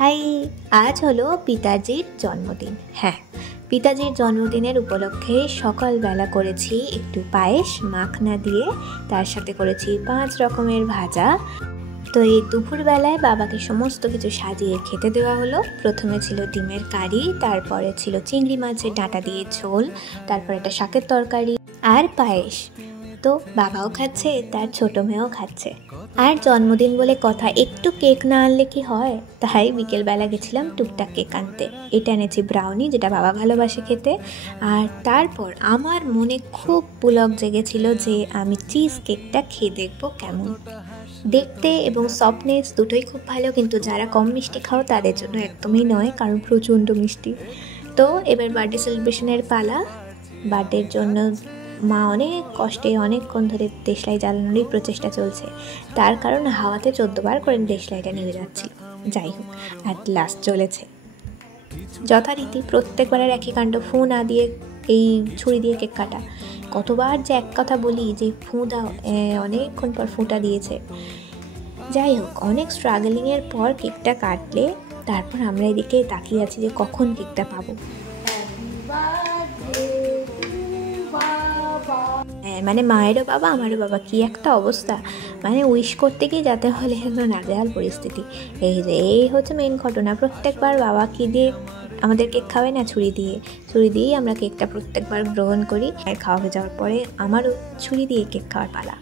High, আজ হলো পিতাজির জন্মদিন। হ্যাঁ, পিতাজির জন্মদিনের উপলক্ষে সকালবেলা করেছি একটু পায়েস মাখনা দিয়ে, তার সাথে করেছি 5 রকমের ভাজা। তো এই দুপুরবেলায় বাবাকে সমস্ত কিছু সাজিয়ে খেতে দেওয়া হলো। প্রথমে ছিল ডিমের কারি, তারপরে ছিল চিংড়ি মাছের ডাঁটা দিয়ে ঝোল, তারপর একটা শাকের তরকারি আর পায়েস। তো বাবাও খাচ্ছে, তার ছোট মেয়েও খাচ্ছে। আর জন্মদিন বলে কথা, একটু কেক না আনলে কি হয়? তাই বিকেলবেলা গেছিলাম টুকটাক কেক আনতে। এটা এনেছি ব্রাউনি, যেটা বাবা ভালোবাসে খেতে। আর তারপর আমার মনে খুব পুলক জেগেছিল যে আমি চিজ কেকটা খেয়ে দেখবো কেমন। দেখতে এবং সফটনেস দুটোই খুব ভালো, কিন্তু যারা কম মিষ্টি খাও তাদের জন্য একদমই নয়, কারণ প্রচণ্ড মিষ্টি। তো এবার বার্থডে সেলিব্রেশনের পালা। বার্থডের জন্য মা অনেক কষ্টে অনেকক্ষণ ধরে দেশলাই জ্বালানোরই প্রচেষ্টা চলছে, তার কারণ হাওয়াতে 14 বার করে দেশলাইটা নিয়ে যাচ্ছিল। যাই হোক, অ্যাট লাস্ট চলেছে। যথারীতি প্রত্যেকবারের একই কাণ্ড, ফু না দিয়ে এই ছুরি দিয়ে কেক কাটা। কতবার যে এক কথা বলি যে ফু দাও, অনেকক্ষণ পর ফুটা দিয়েছে। যাই হোক, অনেক স্ট্রাগলিংয়ের পর কেকটা কাটলে তারপর আমরা এদিকে তাকিয়ে আছি যে কখন কেকটা পাবো। মানে মায়েরও বাবা আমারও বাবা, কি একটা অবস্থা! মানে উইশ করতে গিয়ে যাতে হলে একদম নাজেহাল পরিস্থিতি। এই হচ্ছে মেন ঘটনা। প্রত্যেকবার বাবা কি দিয়ে আমাদের কেক খাওয়ায় না, ছুরি দিয়েই আমরা কেকটা প্রত্যেকবার গ্রহণ করি। আর খাওয়া হয়ে যাওয়ার পরে আমারও ছুরি দিয়ে কেক খাওয়ার পালা।